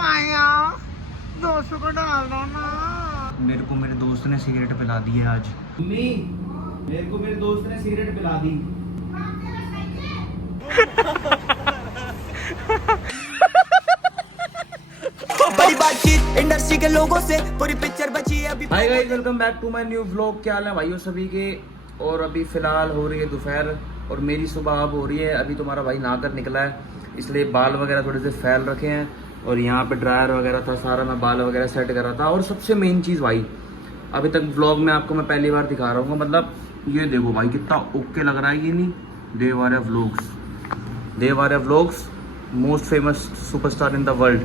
माया दोस्तों को डाल दो ना। मेरे को मेरे दोस्त ने सिगरेट पिला दी है आज। मम्मी मेरे को मेरे दोस्त ने सिगरेट पिला दी। बड़ी बातचीत इंडस्ट्री के लोगों से पूरी पिक्चर बची है अभी। Hi guys, welcome back to my new vlog. क्या हाल है भाइयों सभी के। और अभी फिलहाल हो रही है दोपहर और मेरी सुबह अब हो रही है। अभी तुम्हारा भाई नहाकर निकला है, इसलिए बाल वगैरह थोड़े से फैल रखे हैं और यहाँ पे ड्रायर वगैरह था सारा, मैं बाल वगैरह सेट कर रहा था। और सबसे मेन चीज़ भाई, अभी तक व्लॉग में आपको मैं पहली बार दिखा रहा हूँ, मतलब ये देखो भाई कितना ओके लग रहा है। ये नहीं Dev Arya vlogs most famous superstar in the world,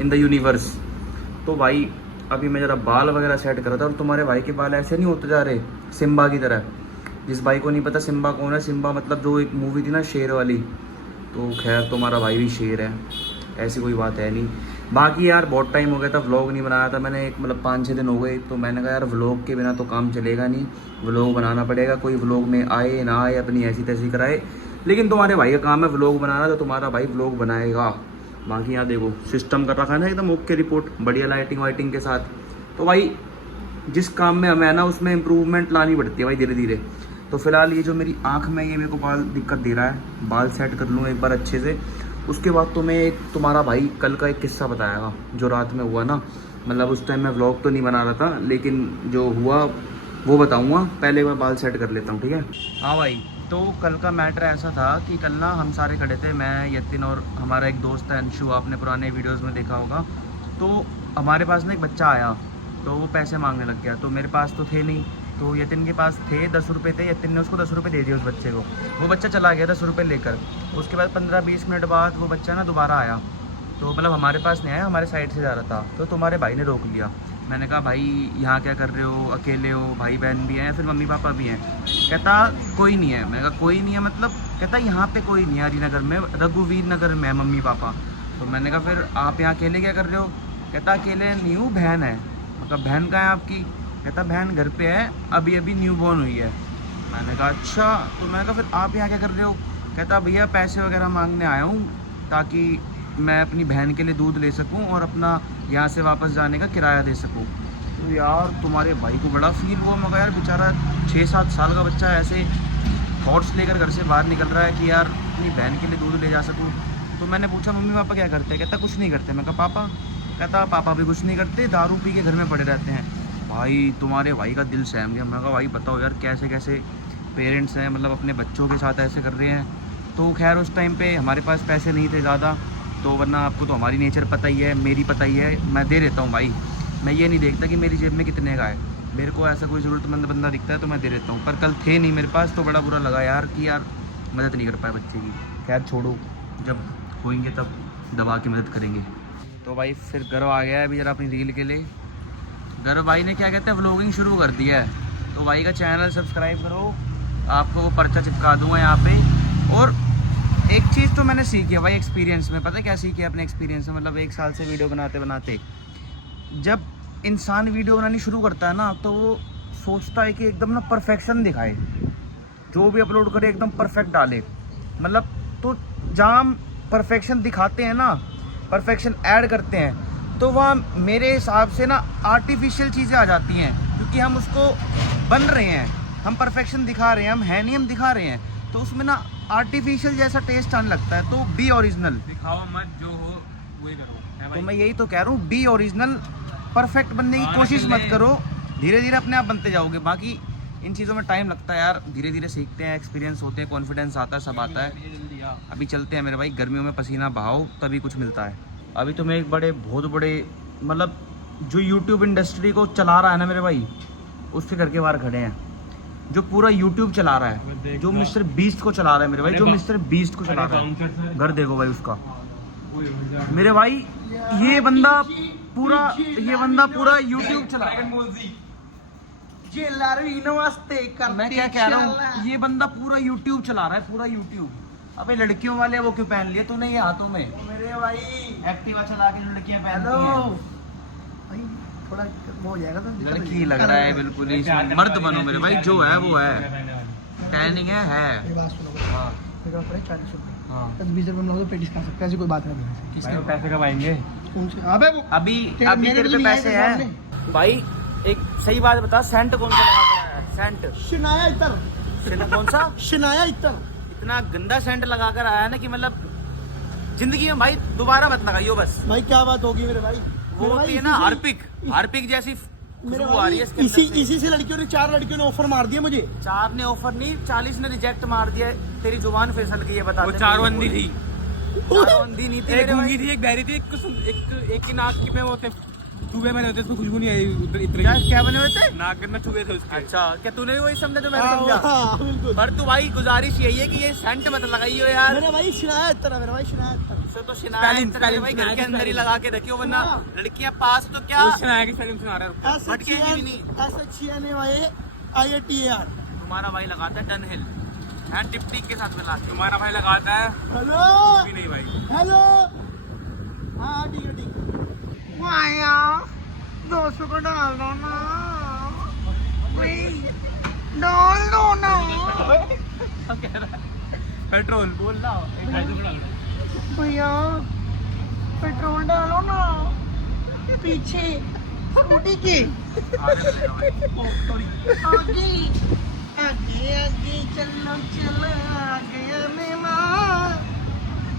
in the universe. तो भाई अभी मैं ज़रा बाल वगैरह सेट कर रहा था और तुम्हारे भाई के बाल ऐसे नहीं होते जा रहे सिम्बा की तरह। जिस भाई को नहीं पता सिम्बा कौन है, सिम्बा मतलब जो एक मूवी थी ना शेर वाली, तो खैर तुम्हारा भाई भी शेर है, ऐसी कोई बात है नहीं। बाकी यार बहुत टाइम हो गया था व्लॉग नहीं बनाया था मैंने, एक मतलब 5-6 दिन हो गए। तो मैंने कहा यार व्लॉग के बिना तो काम चलेगा नहीं, व्लॉग बनाना पड़ेगा। कोई व्लॉग में आए ना आए, अपनी ऐसी तैसी कराए, लेकिन तुम्हारे भाई का काम है व्लॉग बनाना, तो तुम्हारा भाई व्लॉग बनाएगा। बाकी यहाँ देखो सिस्टम कर रखा है ना एकदम ओके, रिपोर्ट बढ़िया लाइटिंग वाइटिंग के साथ। तो भाई जिस काम में हमें है ना उसमें इम्प्रूवमेंट लानी पड़ती है भाई धीरे धीरे। तो फिलहाल ये जो मेरी आँख में ये मेरे को बाल दिक्कत दे रहा है, बाल सेट कर लूँ एक बार अच्छे से, उसके बाद तो मैं एक तुम्हारा भाई कल का एक किस्सा बताएगा जो रात में हुआ ना। मतलब उस टाइम मैं व्लॉग तो नहीं बना रहा था, लेकिन जो हुआ वो बताऊँगा। पहले मैं बाल सेट कर लेता हूँ, ठीक है। हाँ भाई, तो कल का मैटर ऐसा था कि कल ना हम सारे खड़े थे, मैं यतिन और हमारा एक दोस्त है अंशु, आपने पुराने वीडियोस में देखा होगा। तो हमारे पास ना एक बच्चा आया, तो वो पैसे मांगने लग गया। तो मेरे पास तो थे नहीं, तो यतिन के पास थे 10 रुपये थे। यतिन ने उसको 10 रुपये दे दिए उस बच्चे को। वो बच्चा चला गया 10 रुपये लेकर। उसके बाद 15-20 मिनट बाद वो बच्चा ना दोबारा आया, तो मतलब हमारे पास नहीं आया, हमारे साइड से जा रहा था। तो तुम्हारे भाई ने रोक लिया। मैंने कहा भाई यहाँ क्या कर रहे हो, अकेले हो, भाई बहन भी हैं, फिर मम्मी पापा भी हैं। कहता कोई नहीं है। मैंने कहा कोई नहीं है मतलब, कहता यहाँ पे कोई नहीं है, हरिनगर में, रघुवीर नगर में है मम्मी पापा। तो मैंने कहा फिर आप यहाँ अकेले क्या कर रहे हो। कहता अकेले नहीं हूँ, बहन है। मतलब बहन कहाँ है आपकी। कहता बहन घर पे है, अभी अभी न्यू बॉर्न हुई है। मैंने कहा अच्छा। तो मैंने कहा फिर आप यहाँ क्या कर रहे हो। कहता भैया पैसे वगैरह मांगने आया हूँ ताकि मैं अपनी बहन के लिए दूध ले सकूं और अपना यहाँ से वापस जाने का किराया दे सकूं। तो यार तुम्हारे भाई को बड़ा फील हुआ। मगर यार बेचारा 6-7 साल का बच्चा ऐसे थॉट्स लेकर घर से बाहर निकल रहा है कि यार अपनी बहन के लिए दूध ले जा सकूं। तो मैंने पूछा मम्मी पापा क्या करते हैं। कहता कुछ नहीं करते। मैं कहा पापा। कहता पापा भी कुछ नहीं करते, दारू पी के घर में पड़े रहते हैं। भाई तुम्हारे भाई का दिल सहम गया। मैं कहा भाई बताओ यार कैसे कैसे पेरेंट्स हैं, मतलब अपने बच्चों के साथ ऐसे कर रहे हैं। तो खैर उस टाइम पे हमारे पास पैसे नहीं थे ज़्यादा, तो वरना आपको तो हमारी नेचर पता ही है, मेरी पता ही है, मैं दे देता हूँ भाई। मैं ये नहीं देखता कि मेरी जेब में कितने का है, मेरे को ऐसा कोई ज़रूरतमंद बंदा दिखता है तो मैं दे देता हूँ। पर कल थे नहीं मेरे पास, तो बड़ा बुरा लगा यार कि यार मदद नहीं कर पाया बच्चे की। खैर छोड़ो, जब होएंगे तब दबा के मदद करेंगे। तो भाई फिर गर्व आ गया है अभी ज़रा अपनी रील के लिए। गर्व भाई ने क्या कहते हैं व्लॉगिंग शुरू कर दिया है, तो भाई का चैनल सब्सक्राइब करो, आपको वो पर्चा चिपका दूँगा यहाँ पे। और एक चीज़ तो मैंने सीखी है भाई एक्सपीरियंस में, पता है क्या सीखी है अपने एक्सपीरियंस में। मतलब 1 साल से वीडियो बनाते बनाते जब इंसान वीडियो बनानी शुरू करता है ना, तो वो सोचता है कि एकदम ना परफेक्शन दिखाए, जो भी अपलोड करे एकदम परफेक्ट डाले। मतलब तो जहाँ हम परफेक्शन दिखाते हैं ना, परफेक्शन ऐड करते हैं, तो वहाँ मेरे हिसाब से ना आर्टिफिशियल चीज़ें आ जाती हैं, क्योंकि हम उसको बन रहे हैं, हम परफेक्शन दिखा रहे हैं, हम है नहीं, हम दिखा रहे हैं, तो उसमें ना आर्टिफिशियल जैसा टेस्ट आने लगता है। तो बी ओरिजिनल, दिखाओ मत, जो हो वही करो। तो मैं यही तो कह रहा हूँ, बी ओरिजिनल, परफेक्ट बनने की कोशिश मत करो, धीरे धीरे अपने आप बनते जाओगे। बाकी इन चीज़ों में टाइम लगता है यार, धीरे धीरे सीखते हैं, एक्सपीरियंस होते हैं, कॉन्फिडेंस आता है, सब आता है। अभी चलते हैं मेरे भाई, गर्मियों में पसीना बहाओ तभी कुछ मिलता है। अभी तो मैं एक बहुत बड़े मतलब जो यूट्यूब इंडस्ट्री को चला रहा है ना मेरे भाई, उसके घर के बाहर खड़े हैं, जो पूरा YouTube चला रहा है, जो मिस्टर बीस्ट को चला रहा है मेरे भाई, जो मिस्टर बीस्ट को चला रहा है। घर देखो भाई उसका मेरे भाई, ये बंदा पूरा YouTube चला रहा है। मैं क्या कह रहा हूँ, ये बंदा पूरा YouTube चला रहा है, पूरा YouTube। अबे लड़कियों वाले वो क्यों पहन लिए तूने ये हाथों में, मेरे भाई एक्टिवा चला के लड़कियां पहनती हैं। थोड़ा वो हो जाएगा तो लड़की लग रहा है बिल्कुल ही, मर्द बनो मेरे भाई, जो है वो है, टैनिंग है। बात सुनो, हाँ 40 रुपये, हाँ 20 रुपये में लोग तो पेटिस खा सकते हैं, ऐसी कोई बात नहीं। पैसे कब आएंगे। कौन से अबे वो अभी तेरे- अभी मेरे तेरे लिए पे नहीं आए पैसे थे हैं सामने। भाई। एक सही बात बता, सेंट कौन सा लगा कर आया है? सेंट शनाया इतर सेंट कौन सा? शनाया इतर इतना गंदा सेंट लगा कर आया है ना कि मतलब जिंदगी में भाई दोबारा मत लगाइयो बस। भाई क्या बात होगी मेरे भाई। वो मेरे भाई होती है इसी ना से- हार्पिक जैसी मेरे खुशबू आ रही भाई है इसके अंदर से। इसी से लड़कियों ने 4 लड़कियों ने ऑफर मार दिया मुझे। 4 ने ऑफर नहीं 40 ने रिजेक्ट मार दिया। तेरी जुबान फिसल गई है बता। वो 4 बंदी थी, चारबंदी नहीं थी एक मेरे भाई। गूंगी थी, एक बहरी थी, एक की नाक में वो थे चूहे बने होते, उसको खुशबू नहीं आई उधर इतने। क्या बने हुए थे? नाक में चूहे थे उसके। अच्छा, क्या तूने भी वही समझा जो मैंने हाँ, समझा? हाँ, बिल्कुल। पर तू भाई गुजारिश यही है कि ये सेंट मत लगाइयो यार। मेरे भाई शनाया इतर है मेरा भाई शनाया इतर। इसे तो शिनाया स्पेलिंग भाई घर के स्पेलिंग अंदर ही लगा के रखियो, वरना हाँ। लड़कियां पास तो क्या। वो सुनाया कि स्पेलिंग सुना रहा है। भटकेंगी भी नहीं। SHNAYATAR। तुम्हारा भाई लगाता है डन हिल एंड टिप के साथ मिला के। तुम्हारा भाई लगाता है हेलो भी नहीं भाई। हेलो। हाँ ठीक है ठीक है। वाया 200 को डाल दो ना, डाल दो ना पेट्रोल बोल रहा भैया, पेट्रोल डालो ना पीछे स्कूटी के आगे आगे आगे चलो चलो आगे मेरा।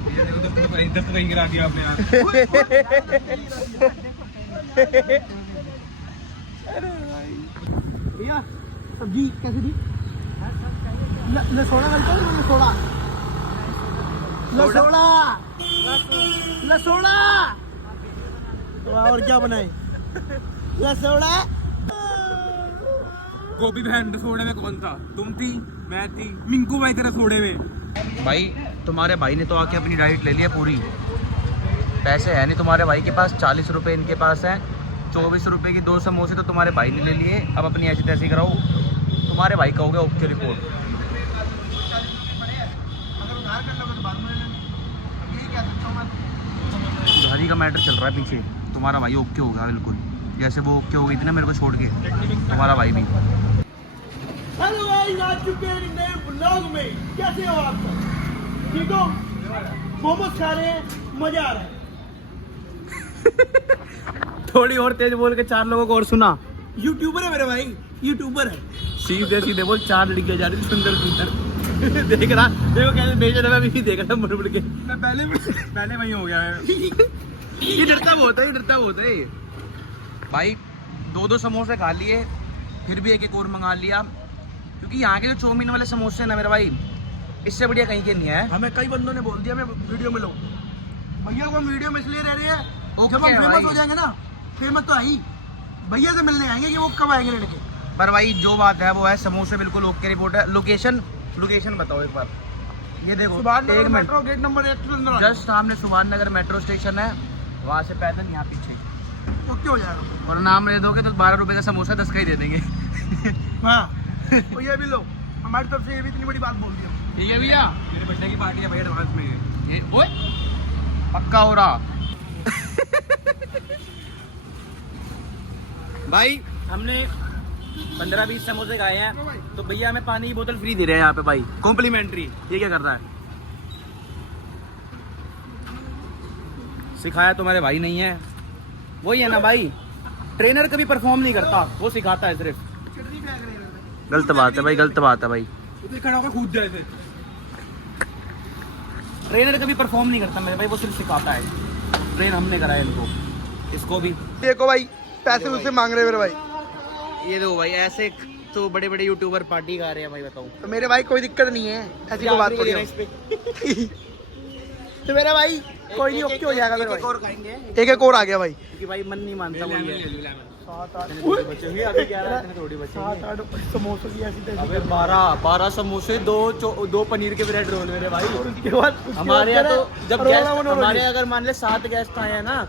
ये देखो तो इधर तो कहीं गिरा दिया आपने यार। भैया सब्जी कैसे दी? लसोड़ा करते हो लसोड़ा लसोड़ा लसोड़ा। और क्या बनाए? लसोड़ा। गोभी बहन सोडे में कौन था? तुम थी, मैं थी, मिंकू भाई तेरा सोडे में। भाई तुम्हारे भाई ने तो आके अपनी डाइट ले लिया पूरी। पैसे है नहीं तुम्हारे भाई के पास, 40 रुपए इनके पास हैं। 24 रुपए की 2 समोसे तो तुम्हारे भाई ने ले लिए। अब अपनी ऐसी तैसी कराओ, तुम्हारे भाई का हो गया ओके रिपोर्ट। उधारी का मैटर चल रहा है पीछे। तुम्हारा भाई ओके होगा बिल्कुल, जैसे वो ओके हो गई थी ना मेरे को छोड़ के, तुम्हारा भाई भी। हेलो गाइस, आ चुके हैं एक नए ब्लॉग में। कैसे हो आप सब? ठीक हो? मोमोज खा रहे हैं, मजा आ रहा है। थोड़ी और तेज बोल के 4 लोगों को और सुना। यूट्यूबर है मेरे भाई, यूट्यूबर है। सीधे सीधे बोल, 4 लड़कियां जा रही सुंदर सुंदर। देख रहा देखो कैसे बेच रहा, मैं भी देख रहा मुड़ मुड़ के। मैं पहले वही हो गया है। ये डरता बहुत है, ये डरता बहुत है ये। भाई 2-2 समोसे खा लिए, फिर भी एक और मंगा लिया, क्योंकि यहाँ के जो चाउमीन वाले समोसे हैं ना मेरे भाई, इससे बढ़िया कहीं के नहीं है। हमें कई बंदों ने बोल दिया मैं वीडियो में लो। भैया को हम वीडियो में इसलिए रह रहे हैं, ओके जब हम भाई। फेमस हो जाएंगे ना, फेमस तो आई भैया से मिलने आएंगे कि वो कब आएंगे लड़के। पर भाई जो बात है वो है, समोसे बिल्कुल ओके रिपोर्ट है। लोकेशन बताओ एक बार। ये देखो, एक मिनट, मेट्रो गेट नंबर 1 के अंदर जस्ट सामने सुभाष नगर मेट्रो स्टेशन है, वहाँ से पैदल यहाँ पीछे। ओके हो जाएगा। और नाम ले दोगे तो 12 रुपए का समोसा 10 का ही दे देंगे। हाँ तो ये भी लो, हमारी तरफ से ये भी इतनी बड़ी बात बोल दी। ठीक है भैया, मेरे बर्थडे की पार्टी है भाई एडवांस में। ये ओए पक्का हो रहा। भाई हमने 15-20 समोसे खाए हैं, तो भैया हमें पानी की बोतल फ्री दे रहे हैं यहाँ पे भाई, कॉम्प्लीमेंट्री। ये क्या कर रहा है? सिखाया तुम्हारे भाई नहीं है, वही है ना भाई, ट्रेनर कभी परफॉर्म नहीं करता, वो सिखाता है सिर्फ। गलत बात है भाई, गलत बात है भाई। उधर खड़ा होकर कूद जाए थे। ट्रेनर कभी परफॉर्म नहीं करता मेरे भाई, वो सिर्फ सिखाता है। ट्रेन हमने कराया इनको, इसको भी। देखो भाई, पैसे उससे मांग रहे हैं मेरे भाई। ये देखो भाई, ऐसे तो बड़े बड़े यूट्यूबर पार्टी खा रहे हैं भाई, बताओ। तो मेरे भाई कोई दिक्कत नहीं है, ऐसी कोई बात थोड़ी है। तो मेरा भाई कोई नहीं, ओके हो जाएगा मेरे भाई। और खाएंगे एक और आ गया भाई। क्योंकि भाई मन नहीं मानता वही है। 7-8 समोसों की ऐसी तैसी। अबे 12 समोसे, 2 पनीर के ब्रेड रोल मेरे भाई। उसके बाद हमारे यहाँ तो जब रोला गेस्ट, मनोरंजन। हमारे अगर मान ले 7 गेस्ट आए हैं ना,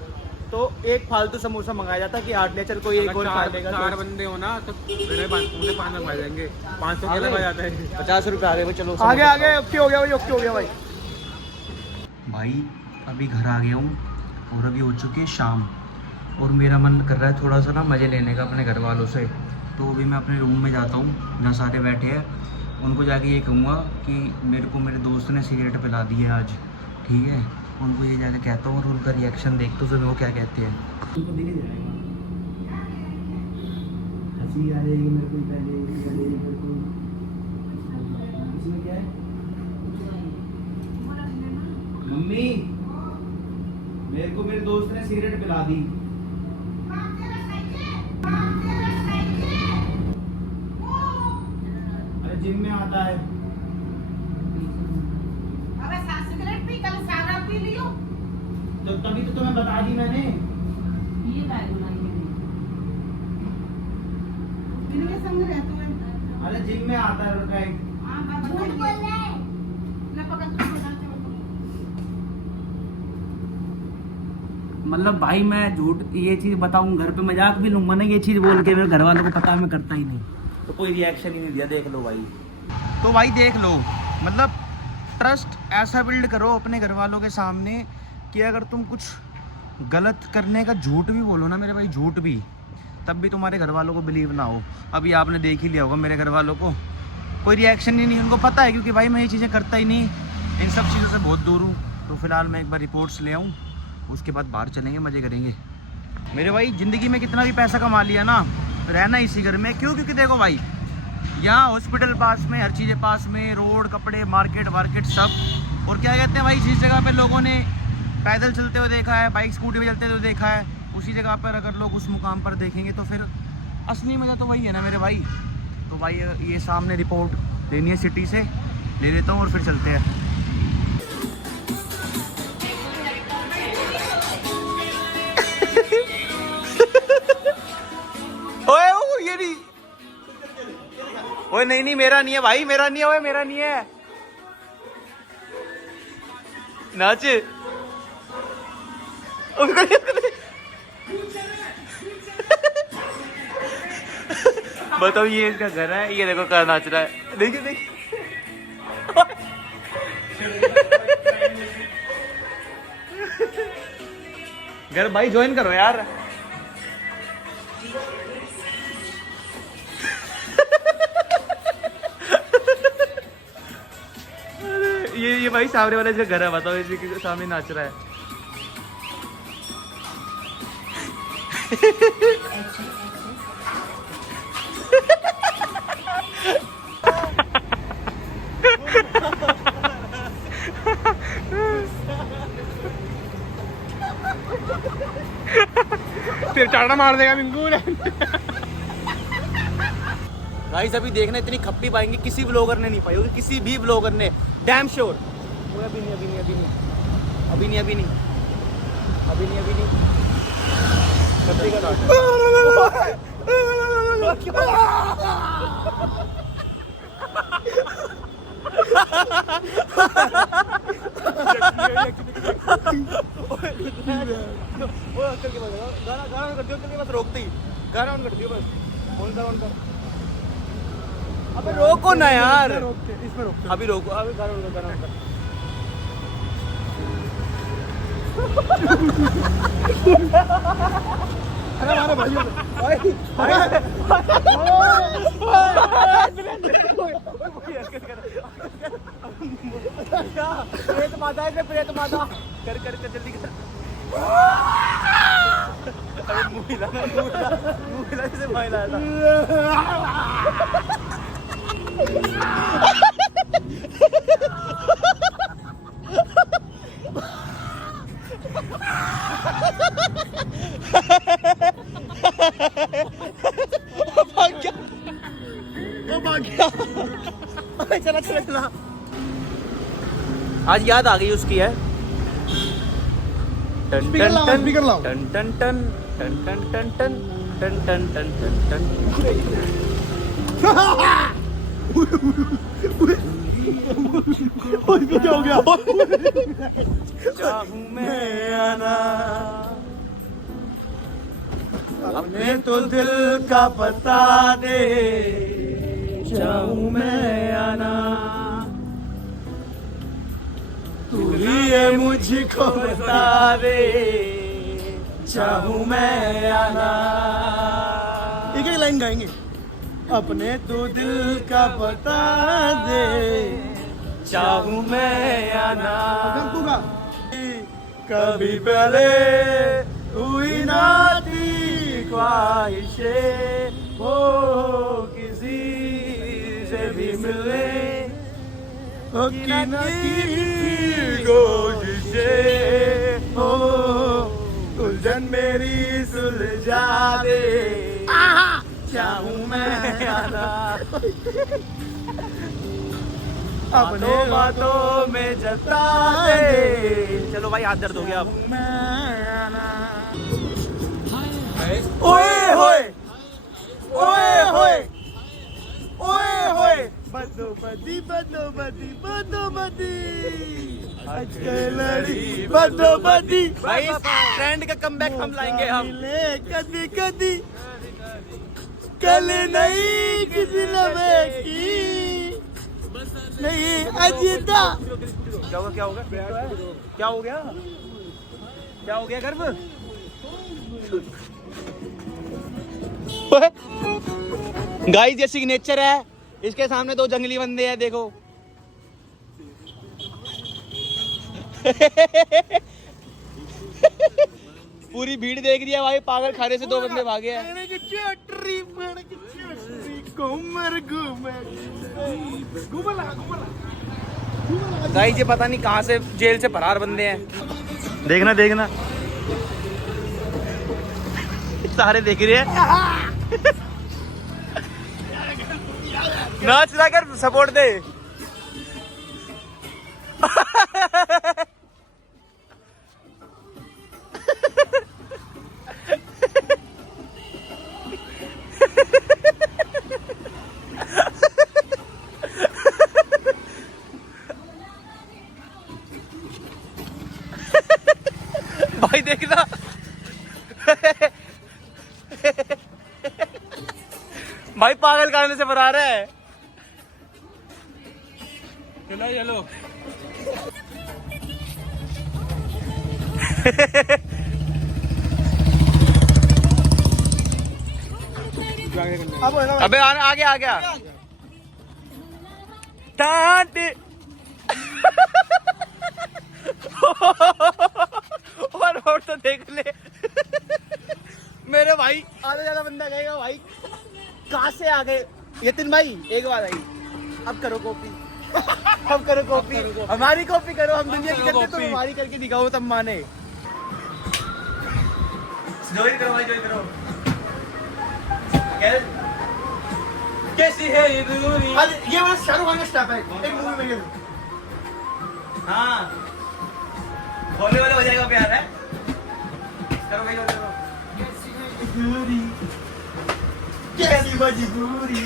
तो एक फालतू समोसा मंगाया जाता है कि 8 ले चल, कोई एक और खा लेगा। 4 बंदे हो ना तो मेरे पूरे 5 लगा जाएंगे। 500 का लगा जाता है। 50 रुपए आ गए भाई, चलो आगे आगे ओके हो गया भाई, ओके हो गया भाई। भाई अभी घर आ गया हूँ और अभी हो चुकी है शाम, और मेरा मन कर रहा है थोड़ा सा ना मज़े लेने का अपने घर वालों से। तो अभी मैं अपने रूम में जाता हूँ जहाँ सारे बैठे हैं, उनको जाके ये कहूँगा कि मेरे को मेरे दोस्त ने सिगरेट पिला दी है आज, ठीक है। उनको ये जाके कहता हूँ और उनका रिएक्शन देख तो फिर वो क्या कहते हैं। उनको दिख जाएगा, हंसी आ जाएगी मेरे को पहले, मेरे को इसमें क्या है? मम्मी मेरे को मेरे दोस्त ने सिगरेट पिला दी। अरे जिम में आता है। अबे सिगरेट पी, कल सारा पी लियो। तो तभी तो तुम्हें बता दी मैंने। ये बैग बनाइए। इनके संग रहते हैं। अरे जिम में आता है लड़का एक। हां बाबा झूठ बोल रहे हैं। ले पकड़ के बता। मतलब भाई मैं झूठ ये चीज बताऊं, घर पे मजाक भी लूंगा ना ये चीज बोल के, मेरे घर वालों को पता है मैं करता ही नहीं, तो कोई रिएक्शन ही नहीं दिया। देख लो भाई, तो भाई देख लो, मतलब ट्रस्ट ऐसा बिल्ड करो अपने घर वालों के सामने कि अगर तुम कुछ गलत करने का झूठ भी बोलो ना मेरे भाई, झूठ भी, तब भी तुम्हारे घर वालों को बिलीव ना हो। अभी आपने देख ही लिया होगा मेरे घर वालों को, कोई रिएक्शन ही नहीं, उनको पता है क्योंकि भाई मैं ये चीज़ें करता ही नहीं, इन सब चीज़ों से बहुत दूर हूँ। तो फिलहाल मैं एक बार रिपोर्ट्स ले आऊँ, उसके बाद बाहर चलेंगे, मज़े करेंगे। मेरे भाई ज़िंदगी में कितना भी पैसा कमा लिया ना, रहना इसी घर में। क्यों? क्योंकि देखो भाई यहाँ हॉस्पिटल पास में, हर चीज़ें पास में, रोड, कपड़े, मार्केट वार्केट सब। और क्या कहते हैं भाई, जिस जगह पे लोगों ने पैदल चलते हुए देखा है, बाइक स्कूटी पे चलते हुए देखा है, उसी जगह पर अगर लोग उस मुकाम पर देखेंगे तो फिर असली मज़ा तो वही है ना मेरे भाई। तो भाई ये सामने रिपोर्ट लेनी है सिटी से, ले लेता हूँ और फिर चलते हैं। ओए ये नहीं, ओए नहीं मेरा नहीं है भाई, मेरा नहीं है, ओए मेरा नहीं है। नाच बताओ, ये इसका घर है, ये देखो कहाँ नाच रहा है, देखिए देखिए। घर भाई ज्वाइन करो यार। ये भाई सामने वाला जो घर है, बताओ इसी के सामने नाच रहा है। फिर चाड़ा मार देगा मिंगू ने। गाइस अभी देखना इतनी खप्पी पाएंगे किसी ब्लॉगर ने नहीं पाई होगी, किसी भी ब्लॉगर ने, डैम श्योर। अभी नहीं, अभी नहीं, अभी नहीं, अभी नहीं, अभी नहीं, अभी नहीं, अभी नहीं। खप्पी का गाना ऑन कर दियो, बस रोकते ही गाना ऑन कर दियो, बस ऑन कर। अबे रोको ना यार, इसमें रोकते अभी रोको, अभी गाना ऑन कर। अरे हमारे भाइयों प्रेत माता है, प्रेत माता कर कर कर जल्दी कर। अरे मुंह हिला जैसे भाई लाया था। चला चला चला, आज याद आ गई उसकी है। टन टन टन टन टन टन टन टन टन टन टन टन टन टन क्या हो गया? चाहूं मैं आना, अपने तो दिल का पता दे, चाहूं मैं आना, तू ही ये मुझको बता दे, चाहूं मैं आना। एक एक लाइन गाएंगे। अपने तो दिल का बता दे, चाहूं मैं आना। तू गा। कभी पहले हुई ना थी ख्वाहिशें हो किसी से भी मिलने की कोशिशें हो उलझन मेरी सुलझा दे चाहूं मैं आना अपने बातों में जता दे। चलो भाई हाथ दर्द हो गया अब। ओए होए ओए होए ओए होए बदोबदी बदोबदी बदोबदी लड़ी बदोबदी। भाई ट्रेंड का कमबैक हम लाएंगे हम। कदी कदी कल नहीं किसी लवे की नहीं अजीता। क्या होगा क्या होगा क्या हो गया क्या हो गया गर्भ? गाइस ये सिग्नेचर है, इसके सामने दो जंगली बंदे हैं देखो। पूरी भीड़ देख रही है भाई, पागल खाने से दो बंदे भागे हैं। गाइस ये पता नहीं कहां से जेल से फरार बंदे हैं। देखना देखना सारे देख रहे हैं। नाच ला कर सपोर्ट दे। भाई देखना भाई पागल खाने से फरार है। चलो चलो अबे आ गया आ गया। टांट और तो देख ले मेरे भाई आधा ज्यादा बंदा कहेगा भाई कहाँ से आ गए यतिन भाई। एक बार आई अब करो कॉपी अब करो कॉपी हमारी कॉपी करो। हम दुनिया की करते तो हमारी करके दिखाओ तब माने। ज्वाइन करो भाई ज्वाइन करो। कैसी है ये दूरी? ये वाला शाहरुख खान का स्टेप है एक मूवी में। हाँ बोलने वाले हो जाएगा प्यार है। करो भाई करो। कैसी मजबूरी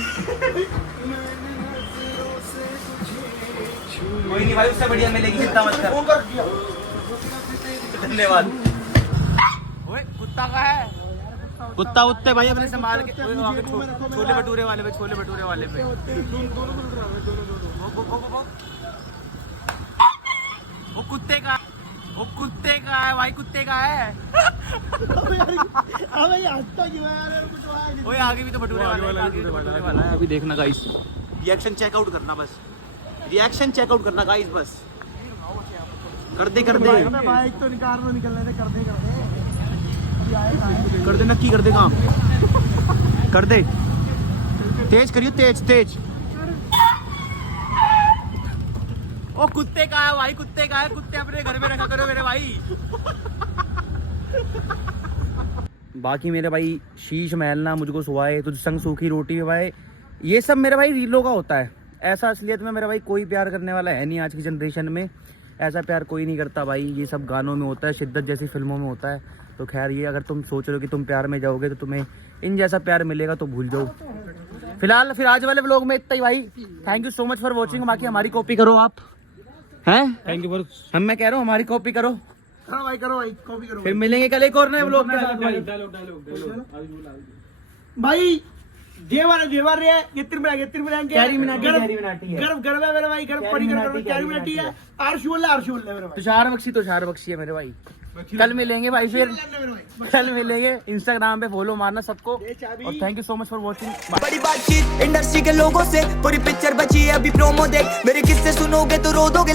कोई नहीं भाई उससे बढ़िया मिलेगी चिंता मत कर। धन्यवाद। ओए कुत्ता का है कुत्ता उत्ते भाई अपने संभाल के। छोले भटूरे वाले पे छोले भटूरे वाले पे वो कुत्ते का है भाई कुत्ते का है। ओए आगे भी तो भटूरे वाला है। अभी देखना गाइस रिएक्शन चेकआउट करना बस। रिएक्शन चेकआउट करना गाइस बस। कर दे बाइक तो निकलने दे कर दे नक्की कर दे काम कर दे। तेज करियो तेज। ओ कुत्ते का है भाई कुत्ते का है। कुत्ते अपने घर में रखा करो मेरे भाई। बाकी मेरे भाई शीश महलना मुझको सुहाए तुझ संग सूखी रोटी भाई ये सब मेरे भाई रीलों का होता है। ऐसा असलियत में मेरा भाई कोई प्यार करने वाला है नहीं आज की जनरेशन में। ऐसा प्यार कोई नहीं करता भाई। ये सब गानों में होता है, शिद्दत जैसी फिल्मों में होता है। तो खैर ये अगर तुम सोच रहे हो कि तुम प्यार में जाओगे तो तुम्हें इन जैसा प्यार मिलेगा तो भूल जाओ। फिलहाल फिर आज वाले व्लॉग में इतना ही भाई। Thank you so much for watching. बाकी हमारी कॉपी करो आप हैं। थैंक यू फॉर हम मैं कह रहा हूँ हमारी कॉपी करो भाई कॉपी करो। फिर मिलेंगे कल एक और नए व्लॉग के साथ भाई देवर रे ये कैरी मिनाटी गर्व है मेरे भाई। गर्व पड़ी गर्व कैरी मिनाटी है। आरशू बोल मेरे भाई। तुषार बख्शी है मेरे भाई। कल मिलेंगे भाई फिर कल मिलेंगे। इंस्टाग्राम पे फॉलो मारना सबको और thank you so much for watching. बड़ी बातचीत इंडस्ट्री के लोगों से पूरी पिक्चर बची है अभी प्रोमो देख मेरे किस्से सुनोगे तो रो दोगे।